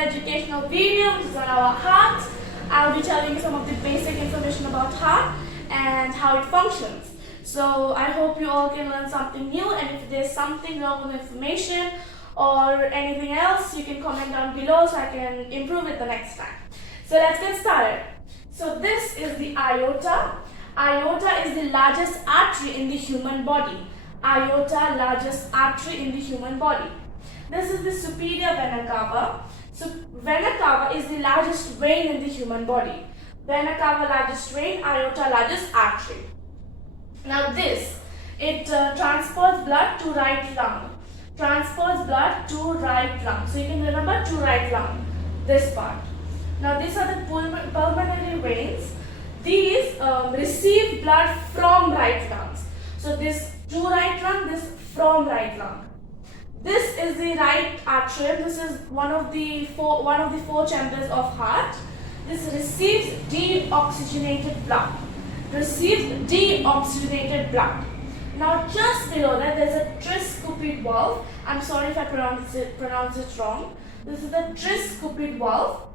educational video which is on our heart. I'll be telling you some of the basic information about heart and how it functions. So I hope you all can learn something new, and if there's something wrong with the information or anything else, you can comment down below so I can improve it the next time. So let's get started. So this is the aorta. Aorta is the largest artery in the human body. Aorta, largest artery in the human body. This is the superior vena cava. So vena cava is the largest vein in the human body. Vena cava, largest vein, aorta, largest artery. Now it transports blood to right lung. Transports blood to right lung. So you can remember to right lung, this part. Now these are the pulmonary veins. These receive blood from right lungs. So this to right lung, this from right lung. This is the right atrium. This is one of the four chambers of heart. This receives deoxygenated blood. Receives deoxygenated blood. Now just below that there's a tricuspid valve. I'm sorry if I pronounce it wrong. This is the tricuspid valve.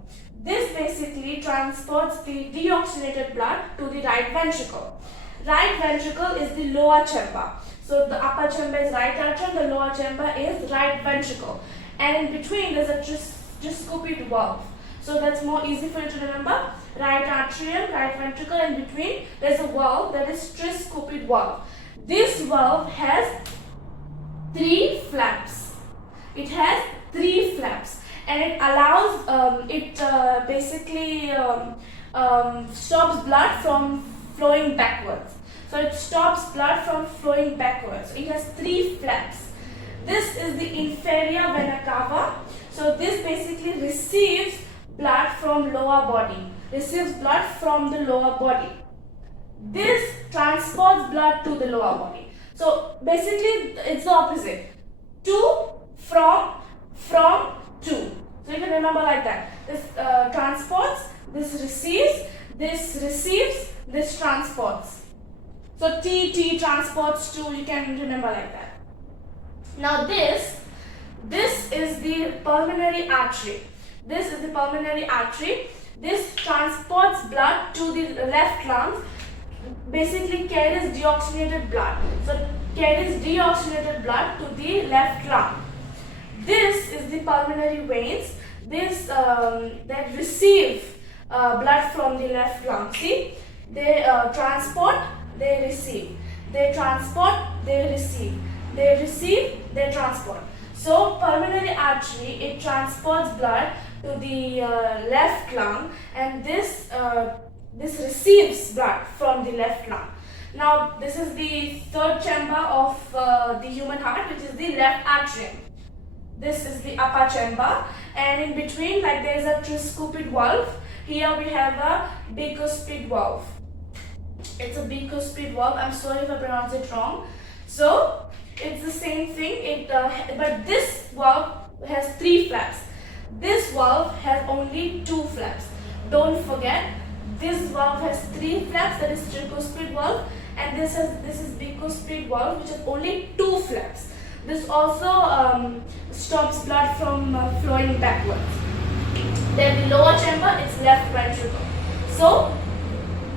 This basically transports the deoxygenated blood to the right ventricle. Right ventricle is the lower chamber. So the upper chamber is right atrium, the lower chamber is right ventricle. And in between there's a tricuspid valve. So that's more easy for you to remember. Right atrium, right ventricle, and in between there's a valve, that is tricuspid valve. This valve has 3 flaps. It has 3 flaps. And it allows, basically stops blood from flowing backwards. So it stops blood from flowing backwards. It has 3 flaps. This is the inferior vena cava. So this basically receives blood from lower body. Receives blood from the lower body. This transports blood to the lower body. So basically it's the opposite. To, from, to. So you can remember like that. This transports, this receives, this transports. So T transports to, you can remember like that. Now this is the pulmonary artery. This is the pulmonary artery. This transports blood to the left lungs. Basically carries deoxygenated blood. So carries deoxygenated blood to the left lung. This is the pulmonary veins. This that receive blood from the left lung. See, they transport, they receive. They transport, they receive. They receive, they transport. So pulmonary artery, it transports blood to the left lung, and this receives blood from the left lung. Now this is the third chamber of the human heart, which is the left atrium. This is the upper chamber, and in between, like there is a tricuspid valve. Here we have a bicuspid valve. It's a bicuspid valve. I'm sorry if I pronounce it wrong. So it's the same thing. But this valve has 3 flaps. This valve has only 2 flaps. Don't forget, this valve has 3 flaps. That is tricuspid valve, and this is bicuspid valve, which has only 2 flaps. This also stops blood from flowing backwards. Then the lower chamber is left ventricle. So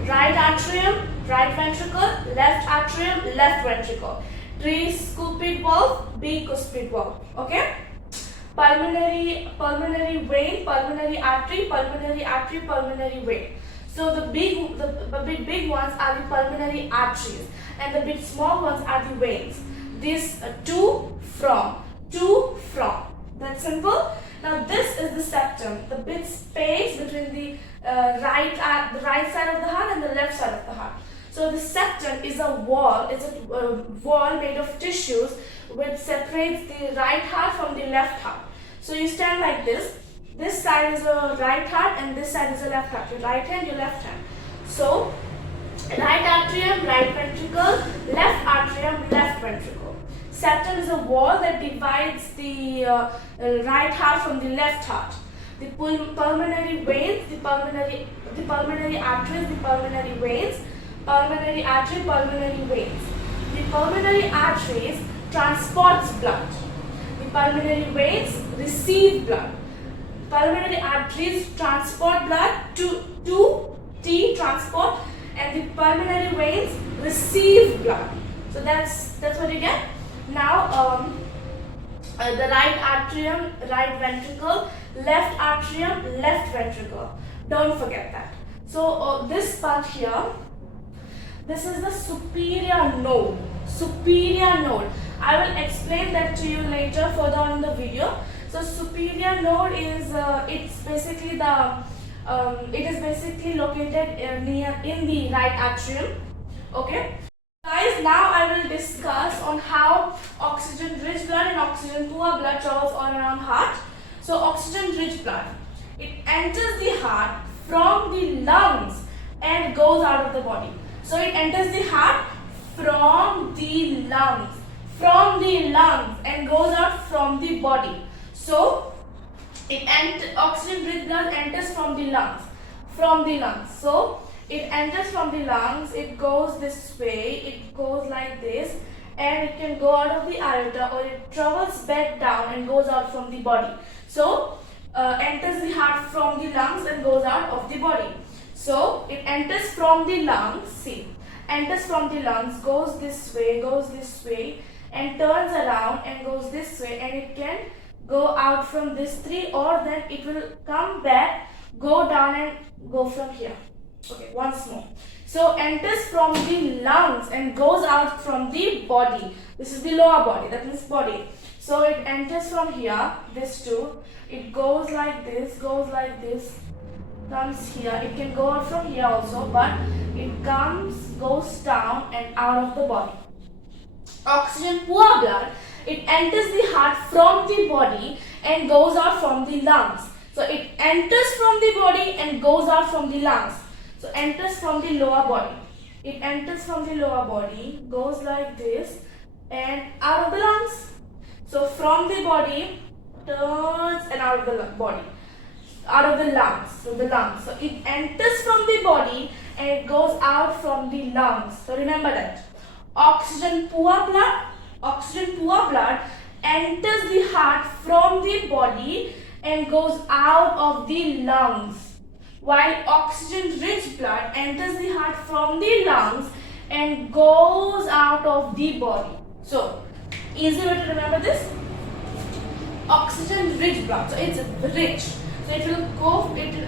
right atrium, right ventricle, left atrium, left ventricle. Tricuspid valve, bicuspid valve. Okay? Pulmonary vein, pulmonary artery, pulmonary vein. So the big ones are the pulmonary arteries, and the big small ones are the veins. This to, from. That's simple. Now this is the septum, the big space between the right side of the heart and the left side of the heart. So the septum is a wall. It's a wall made of tissues which separates the right heart from the left heart. So you stand like this. This side is a right heart and this side is a left heart. Your right hand, your left hand. So right atrium, right ventricle, left atrium, left ventricle. Septum is a wall that divides the right heart from the left heart. The pulmonary veins, the pulmonary arteries, the pulmonary veins, pulmonary artery, pulmonary veins. The pulmonary arteries transports blood. The pulmonary veins receive blood. pulmonary arteries transport blood to T transport, and the pulmonary veins receive blood. So that's what you get. Now the right atrium, right ventricle, left atrium, left ventricle. Don't forget that. So this part here, this is the superior node. Superior node. I will explain that to you later further on in the video. So superior node is it's basically the it is basically located near in the right atrium. Okay. Guys, now I will discuss on how oxygen-rich blood and oxygen-poor blood travels all around heart. So oxygen-rich blood, it enters the heart from the lungs and goes out of the body. So it enters the heart from the lungs and goes out from the body. So oxygen-rich blood enters from the lungs. So it enters from the lungs, it goes this way, it goes like this, and it can go out of the aorta, or it travels back down and goes out from the body. So enters the heart from the lungs and goes out of the body. So it enters from the lungs, see, enters from the lungs, goes this way, and turns around and goes this way, and it can go out from this tree, or then it will come back, go down and go from here. Okay, once more. So enters from the lungs and goes out from the body. This is the lower body, that means body. So it enters from here, this too. It goes like this, comes here. It can go out from here also, but it goes down and out of the body. Oxygen poor blood, it enters the heart from the body and goes out from the lungs. So it enters from the body and goes out from the lungs. So enters from the lower body. It enters from the lower body, goes like this, and out of the lungs. So from the body, turns and out of the body. Out of the lungs. So the lungs. So it enters from the body and it goes out from the lungs. So remember that. Oxygen poor blood enters the heart from the body and goes out of the lungs, while oxygen-rich blood enters the heart from the lungs and goes out of the body. So, easy way to remember this. Oxygen-rich blood, so it's rich. So it will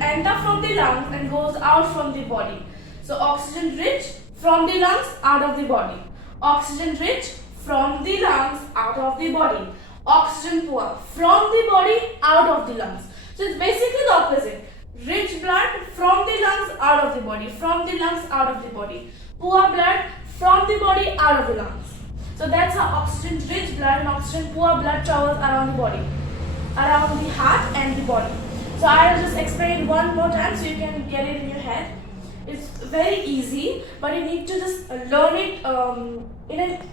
enter from the lungs and goes out from the body. So oxygen-rich from the lungs, out of the body. Oxygen-rich from the lungs, out of the body. Oxygen-poor from the body, out of the lungs. So it's basically the opposite. Rich blood from the lungs, out of the body. From the lungs, out of the body. Poor blood from the body, out of the lungs. So that's how oxygen-rich blood and oxygen-poor blood travels around the body, around the heart and the body. So I'll just explain one more time so you can get it in your head. It's very easy, but you need to just learn it.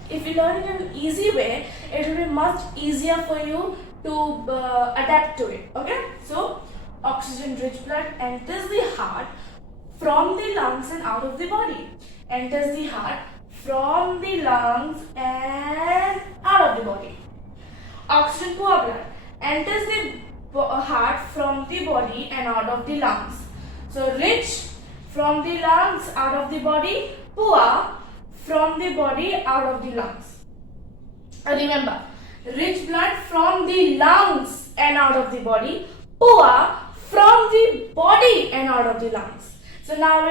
If you learn it in an easy way, it will be much easier for you to adapt to it. Okay? So oxygen-rich blood enters the heart from the lungs and out of the body. Enters the heart from the lungs and out of the body. Oxygen-poor blood enters the heart from the body and out of the lungs. So rich from the lungs, out of the body. Poor from the body, out of the lungs. Remember, rich blood from the lungs and out of the body. Poor from the body and out of the lungs. So now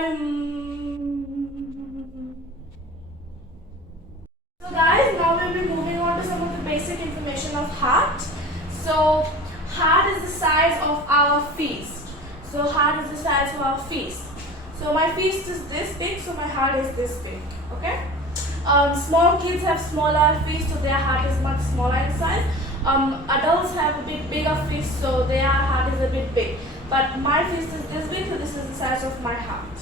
So guys, now we'll be moving on to some of the basic information of heart. So heart is the size of our fist. So heart is the size of our fist. So my fist is this big, so my heart is this big. Okay? Small kids have smaller fists, so their heart is much smaller in size. Adults have a bit bigger fist, so their heart is a bit big. But my fist is this big, so this is the size of my heart.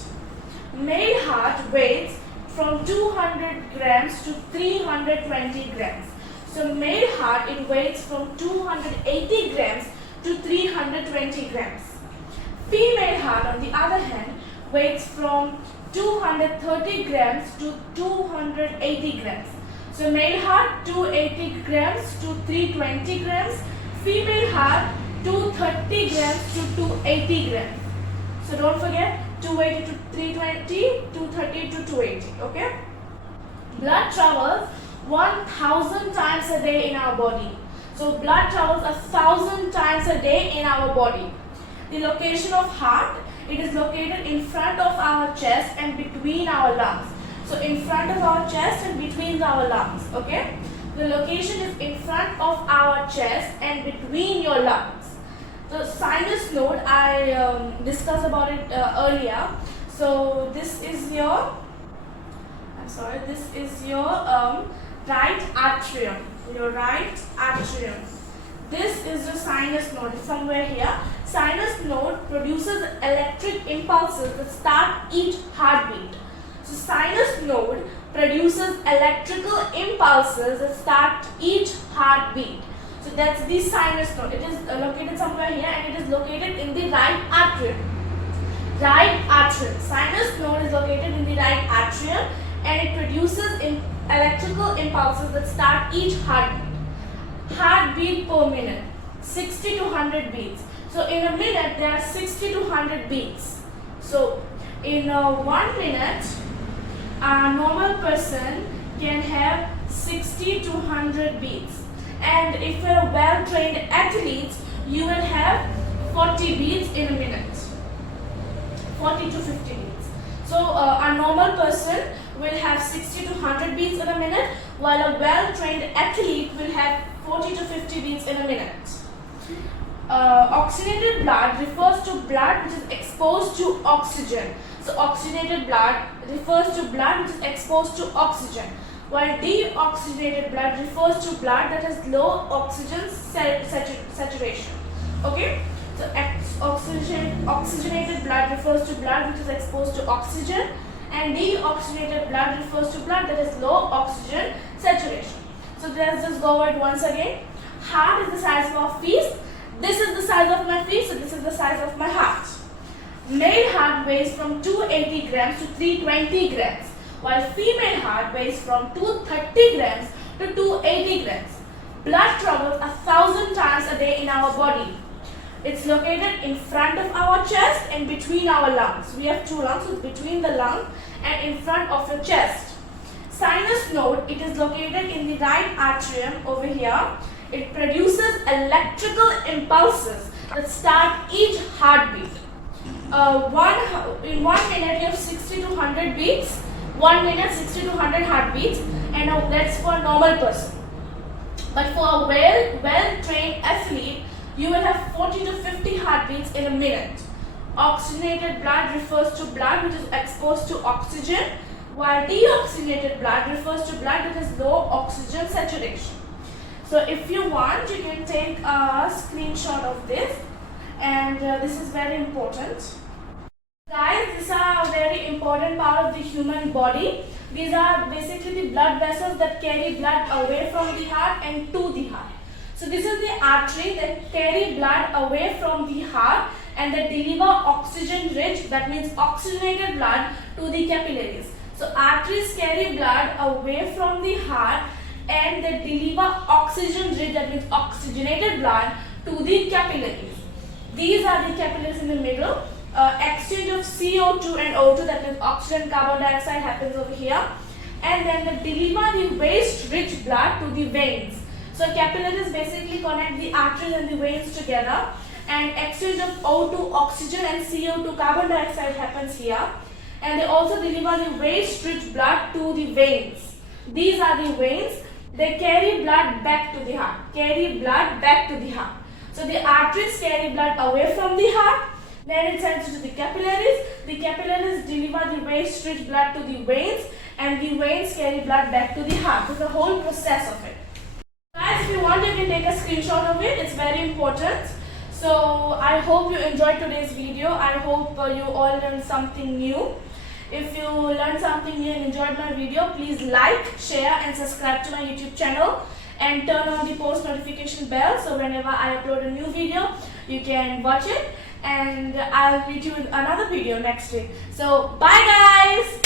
Male heart weighs from 200 grams to 320 grams. So male heart, it weighs from 280 grams to 320 grams. Female heart, on the other hand, weighs from 230 grams to 280 grams. So male heart 280 grams to 320 grams. Female heart 230 grams to 280 grams. So don't forget 280 to 320, 230 to 280. Okay. Blood travels 1000 times a day in our body. So blood travels 1000 times a day in our body. The location of heart, it is located in front of our chest and between our lungs. So in front of our chest and between our lungs. Okay. The location is in front of our chest and between your lungs. The sinus node, I discussed about it earlier. So this is your, this is your right atrium. Your right atrium. This is your sinus node. It's somewhere here. Sinus node produces electric impulses that start each heartbeat. So sinus node produces electrical impulses that start each heartbeat. So that's the sinus node. It is located somewhere here and it is located in the right atrium. Right atrium. Sinus node is located in the right atrium and it produces electrical impulses that start each heartbeat. Heartbeat per minute, 60 to 100 beats. So in a minute there are 60 to 100 beats. So in 1 minute, a normal person can have 60 to 100 beats. And if you're a well-trained athlete, you will have 40 beats in a minute. 40 to 50 beats. So a normal person will have 60 to 100 beats in a minute, while a well-trained athlete will have 40 to 50 beats in a minute. Oxygenated blood refers to blood which is exposed to oxygen. So oxygenated blood refers to blood which is exposed to oxygen, while deoxygenated blood refers to blood that has low oxygen saturation. Okay? So oxygenated blood refers to blood which is exposed to oxygen, and deoxygenated blood refers to blood that has low oxygen saturation. So let's just go over it once again. Heart is the size of our fist. This is the size of my fist, so this is the size of my heart. Male heart weighs from 280 grams to 320 grams, while female heart weighs from 230 grams to 280 grams. Blood travels 1000 times a day in our body. It's located in front of our chest and between our lungs. We have two lungs, so it's between the lung and in front of your chest. Sinus node, it is located in the right atrium over here. It produces electrical impulses that start each heartbeat. In 1 minute you have 60 to 100 beats. 1 minute 60 to 100 heartbeats, and that's for a normal person. But for a well-trained athlete, you will have 40 to 50 heartbeats in a minute. Oxygenated blood refers to blood which is exposed to oxygen, while deoxygenated blood refers to blood that has low oxygen saturation. So if you want, you can take a screenshot of this, and this is very important. Guys, these are a very important part of the human body. These are basically the blood vessels that carry blood away from the heart and to the heart. So this is the artery that carry blood away from the heart and that deliver oxygen rich, that means oxygenated blood, to the capillaries. So arteries carry blood away from the heart and they deliver oxygen rich, that means oxygenated blood, to the capillaries. These are the capillaries in the middle. Exchange of CO2 and O2, that means oxygen and carbon dioxide, happens over here, and then they deliver the waste rich blood to the veins. So capillaries basically connect the arteries and the veins together, and exchange of O2, oxygen, and CO2, carbon dioxide, happens here, and they also deliver the waste rich blood to the veins. These are the veins. They carry blood back to the heart. So the arteries carry blood away from the heart. Then it sends to the capillaries. The capillaries deliver the waste rich blood to the veins, and the veins carry blood back to the heart. So the whole process of it. Guys, if you want, you can take a screenshot of it. It's very important. So I hope you enjoyed today's video. I hope you all learned something new. If you learned something new and enjoyed my video, please like, share and subscribe to my YouTube channel, and turn on the post notification bell so whenever I upload a new video, you can watch it. And I'll meet you in another video next week. So bye guys.